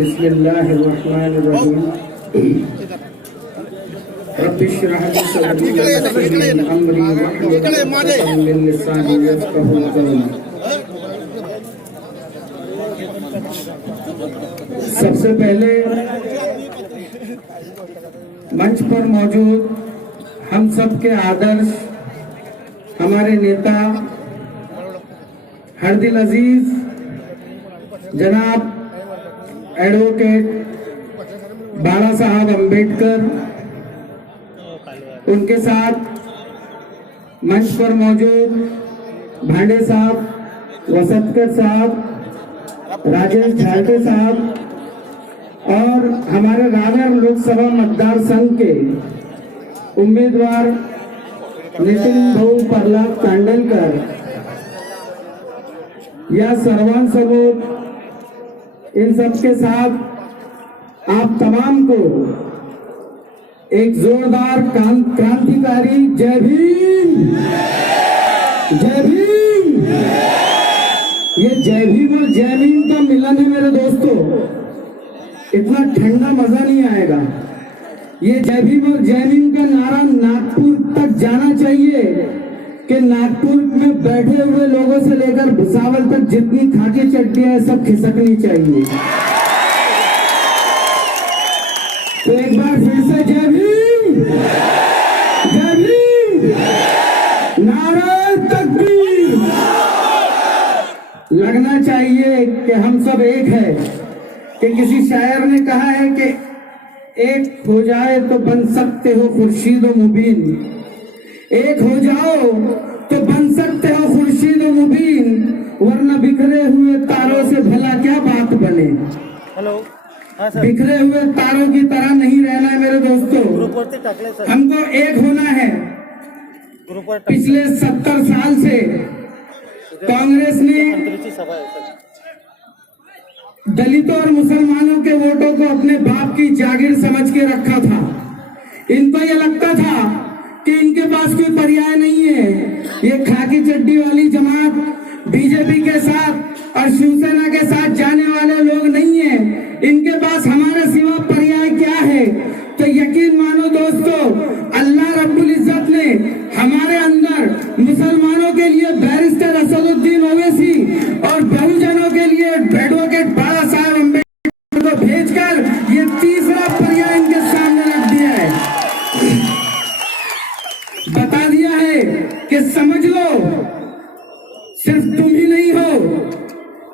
बिस्मिल्लाहिर्रहमानिर्रहीम। रब्बि इश्रह ली सदरी वयस्सिर ली अमरी वहलुल उक़दतम मिन लिसानी यफ़क़हू क़ौली। सबसे पहले मंच पर मौजूद हम सब के आदर्श हमारे नेता हरदिल अजीज जनाब एडवोकेट बाला साहब अम्बेडकर, उनके साथ मंच पर मौजूद भांडे साहब, वसतकर साहब, राजेश झालटे साहब और हमारे रावर लोकसभा मतदार संघ के उम्मीदवार नितिन भाऊ प्रल्हाद कांडलकर या सर्वांसमोर इन सबके साथ आप तमाम को एक जोरदार क्रांतिकारी जय भीम, जय भीम। ये जय भीम और जय भीम का मिलन है मेरे दोस्तों, इतना ठंडा मजा नहीं आएगा। ये जय भीम और जय भीम का नारा नागपुर तक जाना चाहिए कि नागपुर में बैठे हुए लोगों से लेकर भुसावल तक जितनी खाकी चड्डियां है सब खिसकनी चाहिए। तो एक बार फिर से जय भीम, जय भीम, नारा तकबीर। लगना चाहिए कि हम सब एक है, कि किसी शायर ने कहा है कि एक हो जाए तो बन सकते हो खुर्शीद व मुबीन, एक हो जाओ तो बन सकते हो खुर्शीद व मुबीन, वरना बिखरे हुए तारों से भला क्या बात बने। हेलो, बिखरे हुए तारों की तरह नहीं रहना है मेरे दोस्तों, हमको एक होना है। पिछले 70 साल से कांग्रेस ने दलितों और मुसलमानों के वोटों को अपने बाप की जागीर समझ के रखा था। इनको ये लगता था कि इनके पास कोई पर्याय नहीं है। ये खाकी चड्डी वाली जमात बीजेपी के साथ और शिवसेना के साथ जाने वाले लोग नहीं है। इनके पास हमारे सिवा पर्याय क्या है? तो यकीन मानो दोस्तों, अल्लाह रब्बुल इज्जत ने हमारे अंदर मुसलमानों के लिए बैरिस्टर असदुद्दीन ओवैसी और बहुजनों के लिए एडवोकेट बाला साहब अम्बेडकर को भेजकर ये तीसरा पर्याय इनके सामने रख दिया है। बता दिया है कि समझ लो, सिर्फ तुम ही नहीं हो,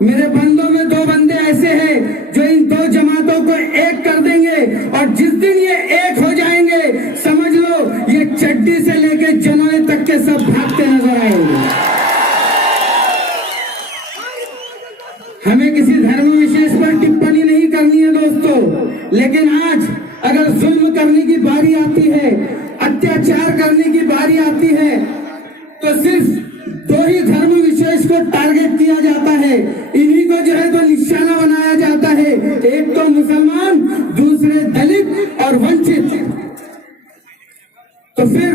मेरे बंदों में 2 बंदे ऐसे हैं जो इन 2 जमातों को एक कर देंगे। और जिस दिन ये एक हो जाएंगे, समझ लो ये चड्डी से लेके जनोए तक के सब भागते नजर आएंगे। हमें किसी धर्म विशेष पर टिप्पणी नहीं करनी है दोस्तों, लेकिन आज अगर जुल्म करने की बारी आती है, अत्याचार करने की बारी आती है, तो सिर्फ 2 ही धर्म विशेष को टारगेट किया जाता है। इन्हीं को जो है तो निशाना बनाया जाता है, एक तो मुसलमान, दूसरे दलित और वंचित। तो फिर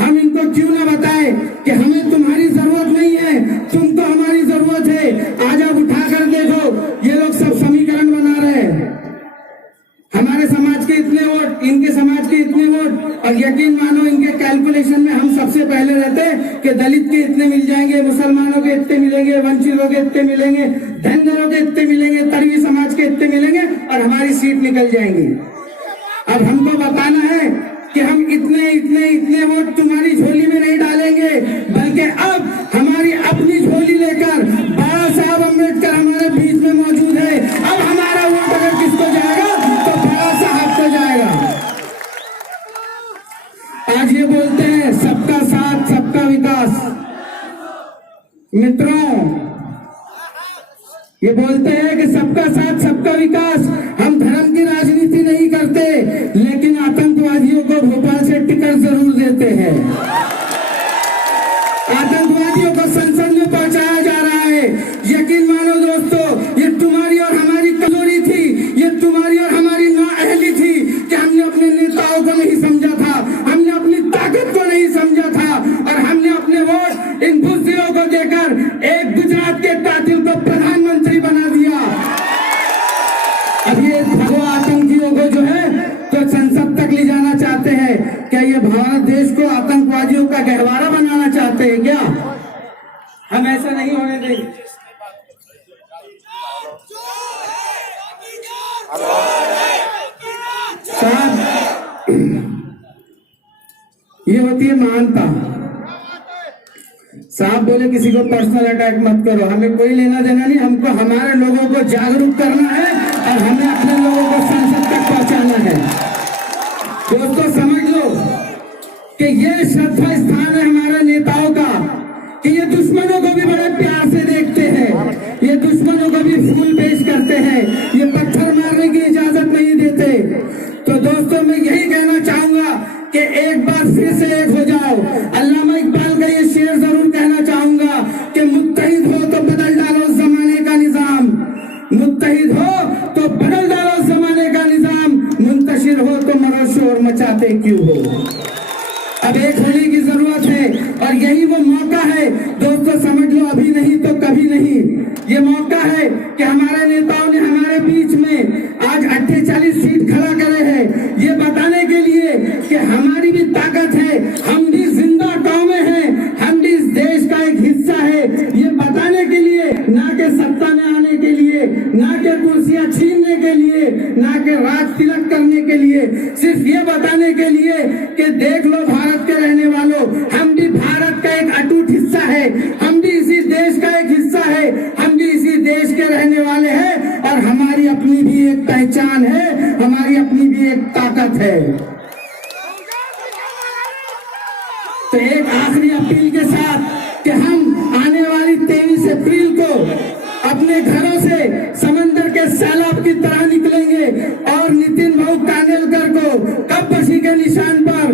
हम इनको क्यों ना बताएं कि हमें तुम्हारी जरूरत नहीं है, तुम तो हमारी जरूरत है। आज आप उठाकर देखो, ये लोग सब समीकरण बना रहे हैं, हमारे समाज के इतने वोट, इनके समाज के इतने वोट, और यकीन मानो इनके कैलकुलेशन में हम सबसे पहले रहते कि दलित के इतने मिल जाएंगे, मुसलमानों के इतने मिलेंगे, वंचितों के इतने मिलेंगे, धनगरों के इतने मिलेंगे, तड़वी समाज के इतने मिलेंगे और हमारी सीट निकल जाएंगी। अब हमको बताना है कि हम इतने इतने इतने वोट तुम्हारी झोली में नहीं डालेंगे, बल्कि अब हमारी अपनी झोली लेकर बाला साहब अम्बेडकर हमारे बीच में मौजूद है। अब हमारा वोट अगर किसको जाएगा तो बाला साहब को जाएगा। आज ये बोलते हैं सबका साथ सबका विकास। मित्रों, ये बोलते हैं कि सबका साथ सबका विकास। हम धर्म की राजनीति नहीं करते, लेकिन आतंकवादियों को भोपाल से टिकट जरूर देते हैं। आतंकवादियों को संसद में पहुंचाया जा रहा है। यकीन मानो दोस्तों, ये तुम्हारी और हमारी कमजोरी थी, ये तुम्हारी और हमारी नाअहली थी कि हमने अपने नेताओं को नहीं समझा था, हमने अपनी ताकत को नहीं समझा था, और हमने अपने वोट इन बुज़दिलों को देकर एक गुजरात के चाहते हैं? क्या ये भारत देश को आतंकवादियों का गहवारा बनाना चाहते हैं क्या? हम ऐसा नहीं होने देंगे। साहब, ये होती है महानता। साहब बोले किसी को पर्सनल अटैक मत करो, हमें कोई लेना देना नहीं, हमको हमारे लोगों को जागरूक करना है और हमें अपने लोगों को संसद तक पहुंचाना है। दोस्तों समझ लो कि ये श्रद्धा स्थान है हमारे नेताओं का, कि ये दुश्मनों को भी बड़े प्यार से देखते हैं, ये दुश्मनों को भी फूल पेश करते हैं, ये पत्थर मारने की इजाजत नहीं देते। तो दोस्तों मैं यही कहना चाहूंगा कि एक बार फिर से एक हो जाओ। अल्लामा इकबाल का ये शेर जरूर कहना चाहूंगा कि मुत्तहिद हो तो बदल डालो जमाने का निजाम, मुत्तहिद हो तो बदल डालो जमाने का निजाम, मुंतशिर हो तो मरो शोर मचाते क्यों हो। अब एक होने की जरूरत है और यही वो मौका है दोस्तों, समझ लो अभी नहीं तो कभी नहीं। ये मौका है कि हमारे नेताओं ने हमारे बीच में आज 48 सीट खड़ा करे हैं, ये बताने के लिए कि हमारी भी ताकत है, हम भी जिंदा कौमें हैं, हम भी इस देश का एक हिस्सा है, ये बताने के लिए, ना के सत्ता में आने के लिए, ना के कुर्सियां छीनने के लिए, ना के राज तिलक करने के लिए, सिर्फ ये बताने के लिए कि देख लो भारत के रहने वालों, हम भी भारत का एक अटूट हिस्सा है, हम भी इसी देश का एक हिस्सा है, हम भी इसी देश के रहने वाले हैं और हमारी अपनी भी एक पहचान है, हमारी अपनी भी एक ताकत है। तो एक आखिरी अपील के साथ कि हम आने वाली 23 अप्रैल को अपने घरों से समंदर के सैलाब की तरह निकलेंगे और नितिन भाऊ कानेलकर को कब्बशी के निशान पर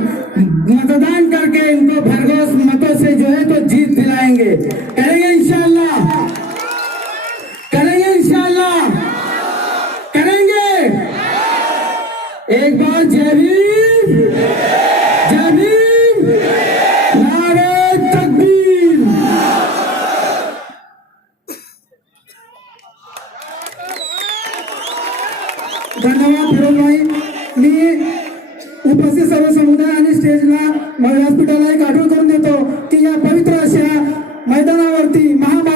मतदान करके इनको भरघोस मतों से जो है तो जीत दिलाएंगे। करेंगे इंशाअल्लाह, करेंगे इंशाअल्लाह, करेंगे। एक बार जय भीम, जय भीम, नारे तकबीर। धन्यवाद फिरोज भाई। मी उपस्थित सर्व समुदाय आणि स्टेजला व्यासपीठाला एक आठवण करून देतो की या पवित्र अशा मैदानावरती महामानव